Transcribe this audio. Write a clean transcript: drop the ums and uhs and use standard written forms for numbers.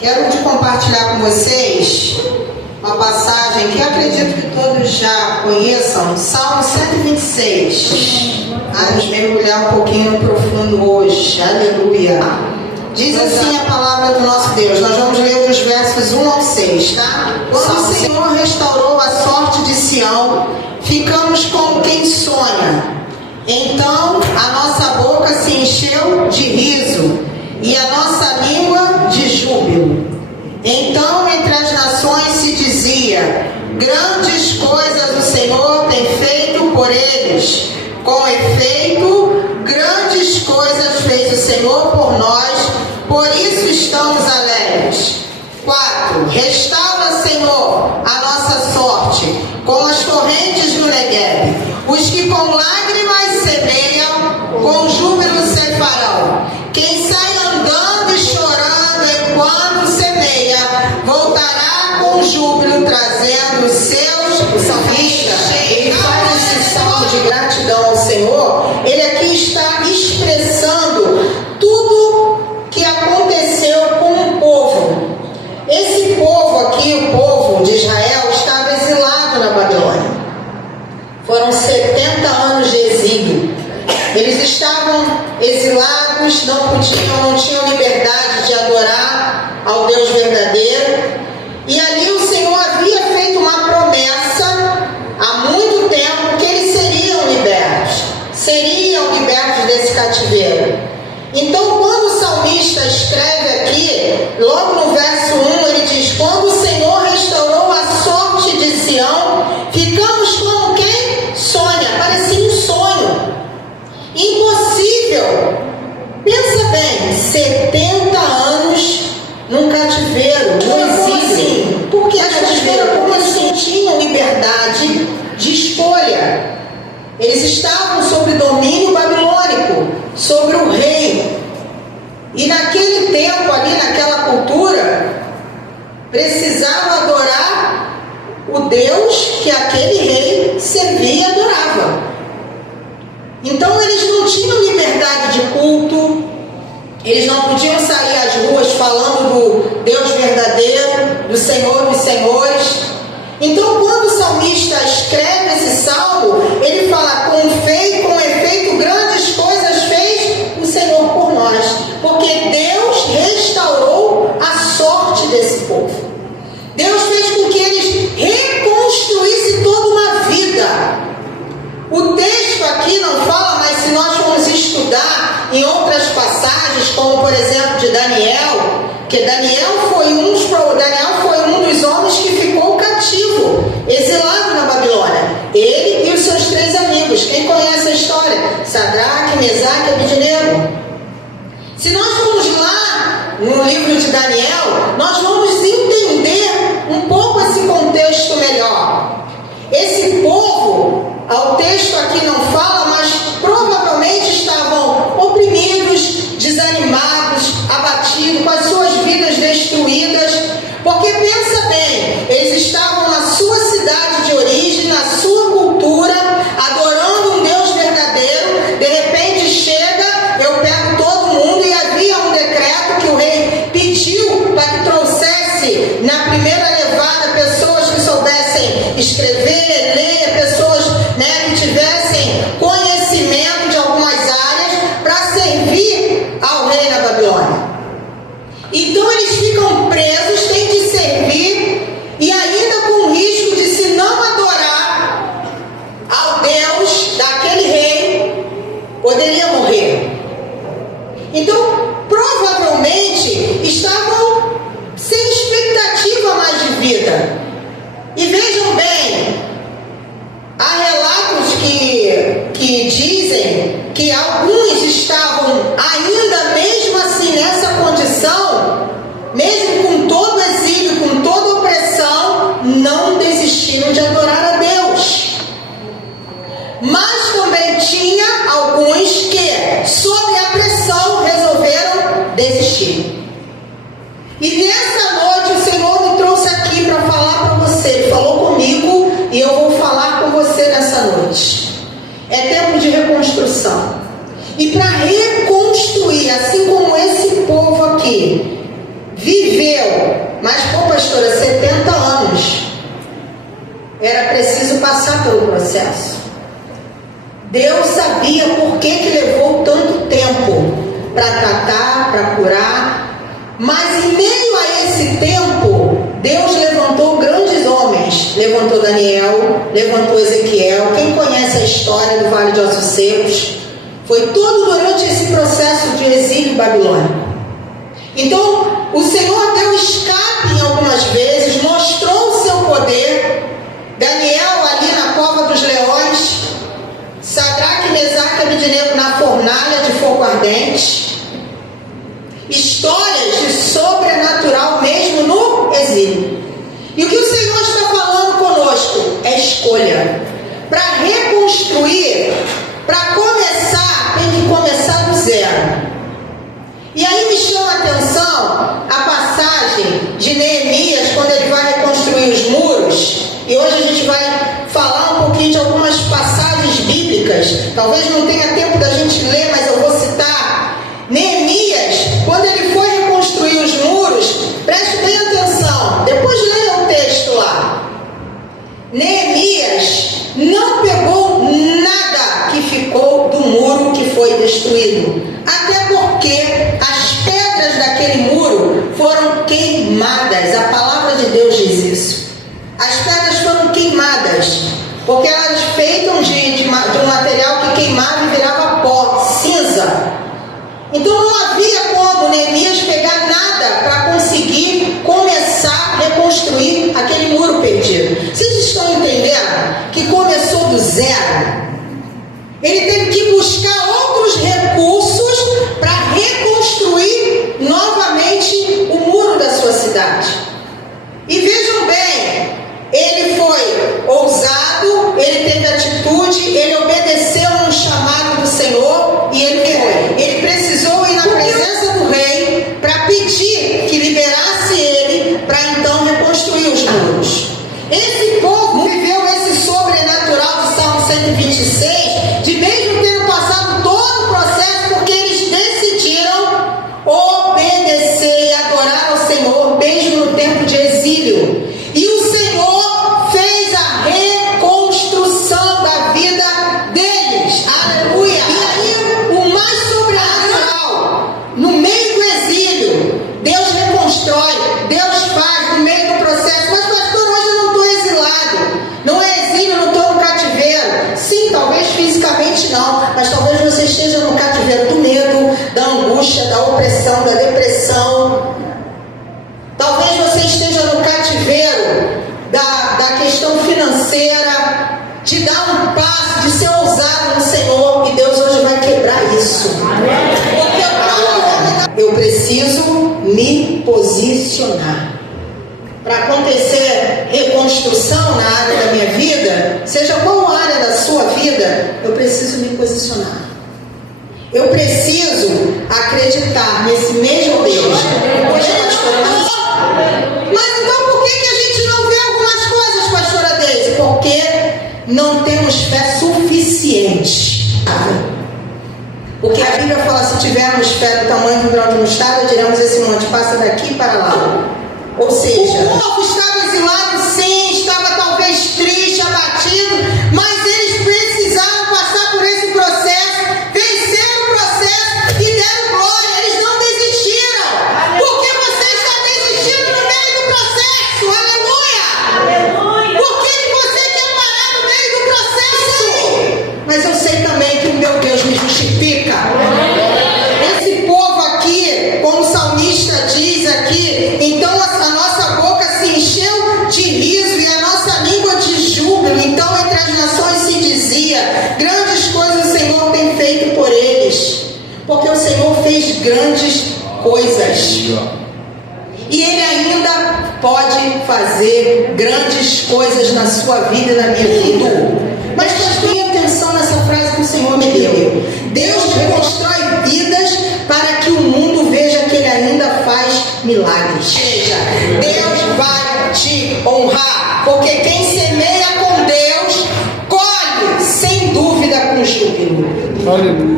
Quero compartilhar com vocês uma passagem que acredito que todos já conheçam, Salmo 126. Vamos mergulhar um pouquinho no profundo hoje, aleluia. Diz assim a palavra do nosso Deus, nós vamos ler dos versos 1 ao 6, tá? Quando o Senhor restaurou a sorte de Sião, ficamos como quem sonha. Então a nossa boca se encheu de riso e a nossa língua de júbilo. Então entre as nações se dizia: grandes coisas o Senhor tem feito por eles. Com efeito, grandes coisas fez o Senhor por nós, por isso estamos alegres. 4. Restaura, Senhor, a nossa sorte, como as torrentes no Negueb. Os que com lágrimas semeiam, com júbilo ceifarão. Quem sai andando e chorando enquanto semeia, voltará com júbilo, trazendo os seus. O salmista, ele faz esse salmo de gratidão ao Senhor. Ele aqui está expressando tudo que aconteceu com o povo. Esse povo aqui, o povo de Israel, estava exilado na Babilônia. Foram 70 anos de exílio. Eles estavam exilados, não tinham liberdade de adorar ao Deus verdadeiro. E ali o Senhor havia feito uma promessa há muito tempo que eles seriam libertos desse cativeiro. Então, quando o salmista escreve aqui, logo no verso 1, ele diz: quando o Senhor restaurou a sorte de Sião, ficamos como quem sonha. Parecia um sonho impossível. Pensa bem, 70 anos num cativeiro, no exílio. Por que cativeiro? Porque eles não tinham liberdade de escolha. Eles estavam sob domínio babilônico, sobre o rei. E naquele tempo ali, naquela cultura, precisava adorar o Deus que aquele rei servia e adorava. Então eles não tinham liberdade de culto, eles não podiam sair às ruas falando do Deus verdadeiro, do Senhor dos Senhores. Então, quando o salmista escreve esse salmo, ele fala: com efeito, grandes coisas fez o Senhor por nós, porque Deus restaurou a sorte desse povo. Deus fez com que eles reconstruíssem toda uma vida. O texto aqui não fala, mas se nós formos estudar em outras passagens, como por exemplo de Daniel, que Daniel foi um dos homens que ficou cativo, exilado na Babilônia. Ele e os seus 3 amigos. Quem conhece a história? Sadraque, Mesaque e Abednego. Se nós formos lá no livro de Daniel, nós vamos entender um pouco esse contexto melhor. Esse povo, o texto aqui não fala, mas provavelmente estavam oprimidos, desanimados, abatidos, com as suas vidas destruídas. Porque pensa bem, eles estavam na sua cidade de origem, na sua cultura, adorando um Deus verdadeiro. De repente chega, eu pego todo mundo, e havia um decreto que o rei pediu para que trouxesse na primeira levada pessoas que soubessem escrever, ler, pessoas que tivessem conhecimento de algumas áreas para servir ao rei na Babilônia. Então eles ficam presos, têm de servir, e ainda com o risco de, se não adorar ao Deus daquele rei, poderia morrer. Então provavelmente estavam sem expectativa mais de vida. E vejam bem, há relatos que dizem que alguns estavam ainda mesmo assim nessa condição, mesmo com todo o exílio, com toda a opressão, não desistiram de adorar a Deus. Mas também tinha alguns que, sob a pressão, resolveram desistir. E nessa noite o Senhor me trouxe aqui para falar para você. Ele falou comigo e eu vou falar com você nessa noite. É tempo de reconstrução. E para reconstruir, assim como esse povo aqui viveu Mas, pastora, 70 anos. Era preciso passar pelo processo. Deus sabia por que levou tanto tempo para tratar, para curar. Mas em meio a esse tempo, Deus levantou grandes homens. Levantou Daniel, levantou Ezequiel. Quem conhece a história do Vale de Ossos Secos? Foi todo durante esse processo de exílio babilônico. Então, o Senhor deu escape em algumas vezes, mostrou o seu poder. Daniel ali na cova dos leões, Sadraque, Mesaque e Abednego na fornalha de fogo ardente. Histórias de sobrenatural mesmo no exílio. E o que o Senhor está falando conosco é escolha. Para reconstruir, para começar, tem que começar do zero. E aí me chama a atenção a passagem de Neemias, quando ele vai reconstruir os muros. E hoje a gente vai falar um pouquinho de algumas passagens bíblicas. Talvez não tenha tempo da gente ler, mas eu vou citar. Neemias, quando ele foi reconstruir os muros, preste bem atenção, depois leia o texto lá. Neemias não pegou nada que ficou do muro que foi destruído, até porque as pedras daquele muro foram queimadas. A palavra de Deus diz isso. As pedras foram queimadas, porque elas feitas de um material que queimava e virava pó, cinza. Então não havia como Neemias pegar nada para conseguir começar a reconstruir aquele muro perdido. Vocês estão entendendo que começou do zero? Ele teve que buscar outros recursos para reconstruir novamente o muro da sua cidade. E vejam bem, ele foi ousado, ele teve atitude, ele obedeceu um chamado do Senhor e ele foi. Ele precisou ir na presença do rei para pedir que liberasse ele para então reconstruir os muros. Esse povo viveu esse sobrenatural do Salmo 126, de mesmo tendo passado todo o processo, porque eles decidiram obedecer e adorar ao Senhor, mesmo no tempo de exílio. E o Senhor fez a reconstrução da vida deles. Aleluia! E aí, o mais sobrenatural, no meio do exílio, Deus reconstrói, Deus faz no meio do processo. Mas, pastor, hoje eu não estou exilado. Não é exílio, não estou no cativeiro. Sim, talvez fisicamente não, mas talvez você esteja no cativeiro do medo, da angústia, da opressão, da depressão. Talvez você esteja no cativeiro da questão financeira, de dar um passo, de ser ousado no Senhor, e Deus hoje vai quebrar isso. Porque eu preciso me posicionar. Para acontecer reconstrução na área da minha vida, seja qual área da sua vida, eu preciso me posicionar. Eu preciso acreditar nesse mesmo Deus. Mas então por que a gente não vê algumas coisas, pastora Deise? Porque não temos fé suficiente. Porque a Bíblia fala, se tivermos fé do tamanho do grão de mostarda, diremos esse monte, passa daqui para lá. Ou seja, o povo estava exilado, sim, estava talvez triste, abatido, mas eles precisaram passar por esse processo, venceram o processo e deram glória. Eles não desistiram. Porque você está desistindo no meio do processo. Aleluia! Por que você quer parar no meio do processo? Mas eu sei também que o meu Deus me justifica. Esse povo aqui, como o salmista diz aqui, então a nossa boca se encheu de riso e a nossa língua de júbilo. Então entre as nações se dizia, grandes coisas o Senhor tem feito por eles. Porque o Senhor fez grandes coisas. E Ele ainda pode fazer grandes coisas na sua vida e na minha vida. Mas prestem atenção nessa frase que o Senhor me deu. Deus reconstrói vidas para que o mundo veja que Ele ainda faz milagres. Ou seja, Deus vai te honrar. Porque quem semeia com Deus, colhe sem dúvida com júbilo.